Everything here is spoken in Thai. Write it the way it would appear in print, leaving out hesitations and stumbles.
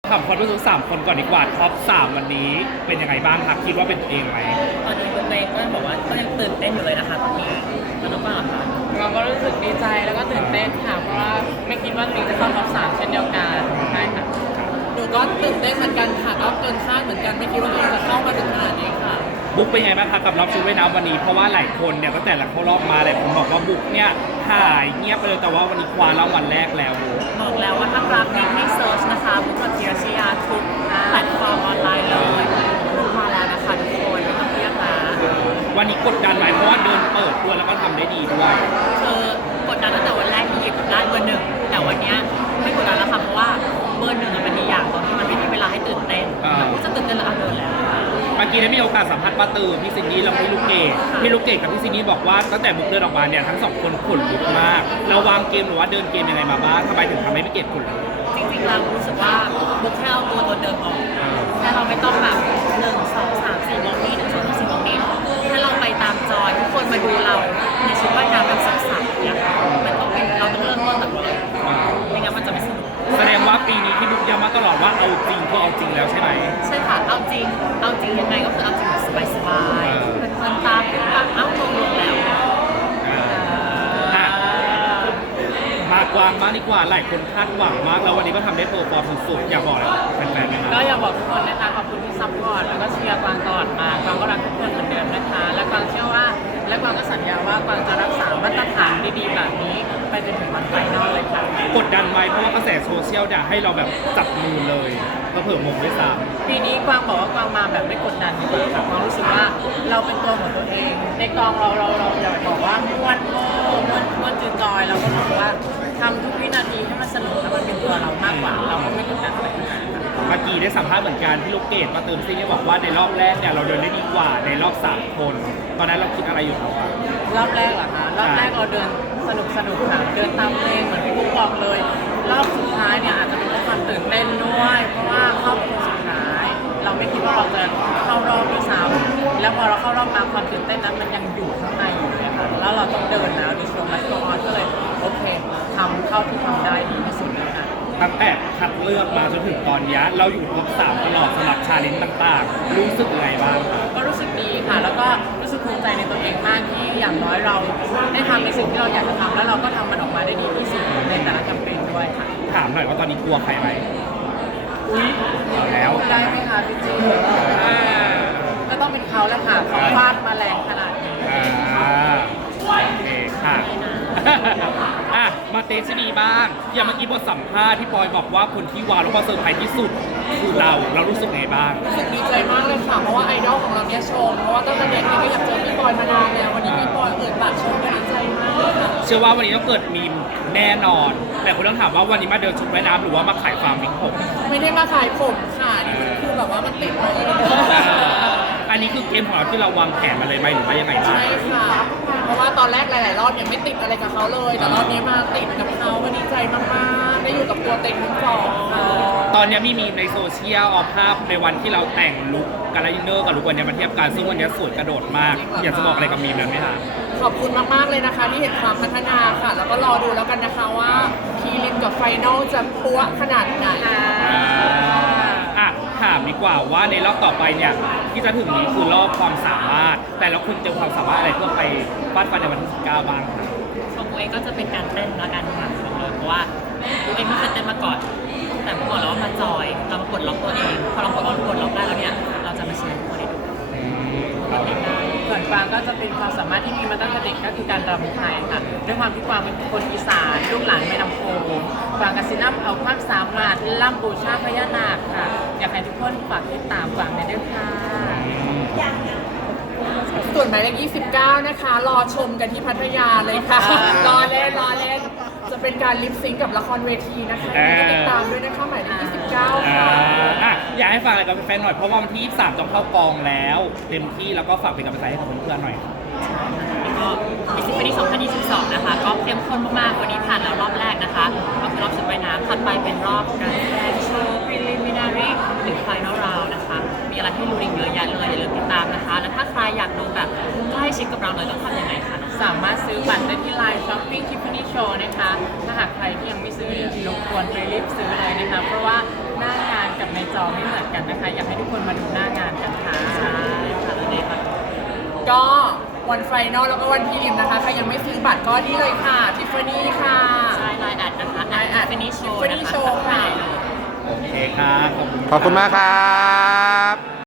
ถามความรู้สึก3 คนก่อนดีกว่าท็อป3วันนี้เป็นยังไงบ้างครับคิดว่าเป็นตัวเองไหมตอนนี้คุณเมย์ก็บอกว่าก็ยังตื่นเต้นอยู่เลยนะคะตอนนี้มันต้องบ้างเหรอคะเราก็รู้สึกดีใจแล้วก็ตื่นเต้นค่ะเพราะว่าไม่คิดว่าตัวเองจะเข้าท็อป3เช่นเดียวกันใช่ค่ะหนูก็ตื่นเต้นเหมือนกันค่ะก็เกินคาดเหมือนกันไม่คิดว่าตัวเองจะเข้ามาถึงขนาดนี้ค่ะบุ๊กเป็นไงบ้างคะกับรอบชุดว่ายน้ำวันนี้เพราะว่าหลายคนเนี่ยตั้งแต่หลังเข้ารอบมาหลายคนบอกว่าบุ๊กเนี่ยหายเงียบไปเลยแต่ว่าวันนี้คว้ารางวัลแรกแล้วบุ๊กบอกแล้วว่าถ้ารักนี้ให้เซิร์ชนะคะบุ๊กกับธีรชยาทุกแพลตฟอร์มออนไลน์เลยบุ๊กมาแล้วนะคะทุกคนไม่ต้องเรียกนะวันนี้กดดันไหมเพราะว่าเดินเปิดตัวแล้วก็ทำได้ดีด้วยคือกดดันตั้งแต่วันแรกที่หยิบได้เบอร์ 1แต่วันนี้ไม่กดดันแล้วค่ะเพราะว่าเบอร์ 1มันดีอย่างตอนที่มันไม่มีเวลาให้ตื่นเต้นบุ๊กจะตื่นเต้นแล้วเดินแล้วเมื่อกี้ได้มีโอกาสสัมภาษณ์ป้าตือพี่ซินดี้แล้วพี่ลูกเกดพี่ลูกเกดกับพี่ซินดี้บอกว่าตั้งแต่บุ๊กเดินออกมาเนี่ยทั้ง2 คนขนลุกมากเราวางเกมหรือว่าเดินเกมยังไงมาบ้างทำไมถึงทำให้พี่เกดขนลุกจริงๆเรารู้สึกว่าบุ๊กแค่เอาตัวเดิมออกแค่เราไม่ต้องแบบ1 2 3 4บล็อกนี้1 2 3 4บล็อกนี้ถ้าเราไปตามจอยทุกคนมาดูเราในชุดว่ายน้ำแบบสับๆเนี่ยมันต้องเป็นเราต้องเริ่มต้นแบบนี้ไม่งั้นมันจะไม่สนุกแสดงว่าปีนี้ที่บุ๊กย้ำมาตลอดว่าเอาจริงก็เอาจริงแล้วใช่ไหมใช่ค่ะเอาจริงยังไงก็คือเอาจริงแบบสบายๆเพลินๆตามเอ้าลงแล้วมากวางมากดีกว่าหลายคนคาดหวังมากแล้ววันนี้ก็ทำได้โปรฟอร์มสุดๆอยากบอกอะไรแฟนๆไหมครับก็อยากบอกทุกคนนะคะขอบคุณที่ซัพพอร์ตแล้วก็เชียร์กวางตลอดมากวางก็รักทุกคนเหมือนเดิมนะคะและกวางเชื่อว่าและกวางก็สัญญาว่ากวางจะรักษามาตรฐานดีๆแบบนี้ไปจนถึงวันไฟนอลเลยค่ะกดดันไหมเพราะว่ากระแสโซเชียลเนี่ยให้เราแบบจับมือเลยก็เผื่อมงด้วยซ้ำปีนี้กวางบอกว่ากวางมาแบบไม่กดดันดีกว่าค่ะกวางรู้สึกว่าเราเป็นตัวของตัวเองในกองเราอย่าบอกว่าม้วนจืดจอยเราก็รู้สึกว่าทำทุกวินาทีให้มันสนุกแล้วมันเป็นตัวเรามากกว่าเราก็ไม่กดดันอะไรขนาดนั้นเมื่อกี้ได้สัมภาษณ์เหมือนกันที่ลูกเกดมาเติมซิ่งเนี่ยบอกว่าในรอบแรกเนี่ยเราเดินได้ดีกว่าในรอบ3 คนตอนนั้นเราคิดอะไรอยู่แล้วอะรอบแรกเหรอคะรอบแรกเราเดินสนุกค่ะเดินตามเพลงเหมือนที่บุ๊กบอกเลยรอบสุดท้ายเนี่ยอาจจะเป็นความตื่นเต้นด้วยเพราะว่าเข้าเป็นคนสุดท้ายเราไม่คิดว่าเราจะเข้ารอบด้วยซ้ำแล้วพอเราเข้ารอบมาความตื่นเต้นนั้นมันยังอยู่ข้างในอยู่เลยค่ะแล้วเราต้องเดินนะดิฉันไลฟ์โกออนก็เลยโอเคทำเท่าที่ทำได้ดีที่สุดเลยค่ะตั้งแต่คัดเลือกมาจนถึงตอนนี้เราอยู่ท็อป3ตลอดสำหรับชาเลนจ์ต่างๆรู้สึกยังไงบ้างก็รู้สึกดีค่ะแล้วก็รู้สึกภูมิใจในตัวเองมากที่อย่างน้อยเราได้ทำในสิ่งที่เราอยากจะทำแล้วเราก็ทำมันออกมาได้ดีที่สุดในแต่ละแคมเปญด้วยค่ะถามหน่อยว่าตอนนี้กลัวใครไหมอุ้ยแล้วได้ไหมคะพี่จีก็ต้องเป็นเขาแล้วค่ะเขาฟาดมาแรงขนาดนี้โอเคค่ะมาเตชนีบ้างอย่างเมื่อกี้บทสัมภาษณ์ที่ปอยบอกว่าคนที่ว้าวแล้วก็เซอร์ไพรส์ที่สุดคือเรารู้สึกไงบ้างรู้สึกดีใจมากเลยค่ะเพราะว่าไอดอลของเราเนี่ยชมเพราะว่าตั้งแต่เด็กนี่ก็อยากเจอพี่ปอยมานานแล้ววันนี้พี่ปอยเปิดปากชมก็ดีใจมากเชื่อว่าวันนี้ต้องเกิดมีมแน่นอนแต่คนต้องถามว่าวันนี้มาเดินชุดว่ายน้ำหรือว่ามาขายฟาร์มวิกผมไม่ได้มาขายผมค่ะนี่มันคือแบบว่ามันติดมาเองอันนี้คือเกมของเราที่เราวางแผนมาเลยไหมหรือว่ายังไงบ้างใช่ค่ะเพราะว่าตอนแรกหลายๆรอบเนี่ยไม่ติดอะไรกับเขาเลยแต่รอบนี้มาติดกับเขาก็ดีใจมากๆได้อยู่กับตัวเต็งทั้งสองตอนนี้มีในโซเชียลเอาภาพในวันที่เราแต่งลุคการ์ลเนอร์กับลุควันนี้มาเทียบกันซึ่งวันนี้สวยกระโดดมากอยากจะบอกอะไรกับมีมนั้นไหมคะขอบคุณมากๆเลยนะคะที่เห็นความพัฒนาค่ะแล้วก็รอดูแล้วกันนะคะว่าคีรินกับไฟนอลจะปั้วขนาดไหนถามดีกว่าว่าในรอบต่อไปเนี่ยที่จะถึงนี้คือรอบความสามารถแต่ละคนเจอความสามารถอะไรเพื่อไปฟาดฟันในวันที่19บ้างครับของตัวเองก็จะเป็นการเต้นละกันค่ะเพราะว่าตัวเองไม่เคยเต้นมาก่อนแต่เมื่อก่อนเรามาจอยเรามากดล็อกตัวเองพอเรากดล็อกได้แล้วเนี่ยเราจะมาเชิญคนให้ดูส่วนกวางก็จะเป็นความสามารถที่มีมาตั้งแต่เด็กก็คือการรำไทยค่ะด้วยความที่กวางเป็นคนอีสานลูกหลานแม่น้ำโขงกวางกับซินัมเอาความสามารถล่ำบูชาพญานาคค่ะอยากให้ทุกคนฝากติดตามกวางในด้วยค่ะส่วนหมายเลข29นะคะรอชมกันที่พัทยาเลยค่ะรอเล่นจะเป็นการลิปซิงกับละครเวทีนะคะติดตามด้วยนะคะหมายเลข29ค่ะอยากให้ฝากอะไรกับแฟนๆหน่อยเพราะว่าวันที่23ต้องเข้ากองแล้วเต็มที่แล้วก็ฝากเป็นกำลังใจให้กับเพื่อนๆหน่อยแล้วก็มิสซิสซิปปี2022นะคะก็เข้มข้นมากๆวันนี้ผ่านแล้วรอบแรกนะคะก็คือรอบชุดว่ายน้ำถัดไปเป็นรอบการแสดงโชว์ preliminary หรือ final round นะคะมีอะไรให้รู้อีกเยอะแยะเลยอย่าลืมติดตามนะคะและถ้าใครอยากดูแบบใกล้ชิดกับเราเลยต้องทำยังไงคะสามารถซื้อบัตรได้ที่ Line Shopping Tiffany Show นะคะถ้าหากใครที่ยังไม่ซื้อรบกวนไปรีบซื้อเลยนะคะเพราะว่าหน้างานกับอไม่เหมือนกันนะคะ อยากให้ทุกคนมาดูหน้างานกันค่ะใช่ค่ะแล้วเนี่ยค่ะก็วันไฟนอลแล้วก็วันพรีลิมนะคะ ใครยังไม่ซื้อบัตรก็นี่เลยค่ะทิฟฟานี่ค่ะใช่ไลน์แอดนะคะไลน์แอดฟินิชโชว์ Tiffany นะคะ Show ค่ะโอเคครับขอบคุณมากครับ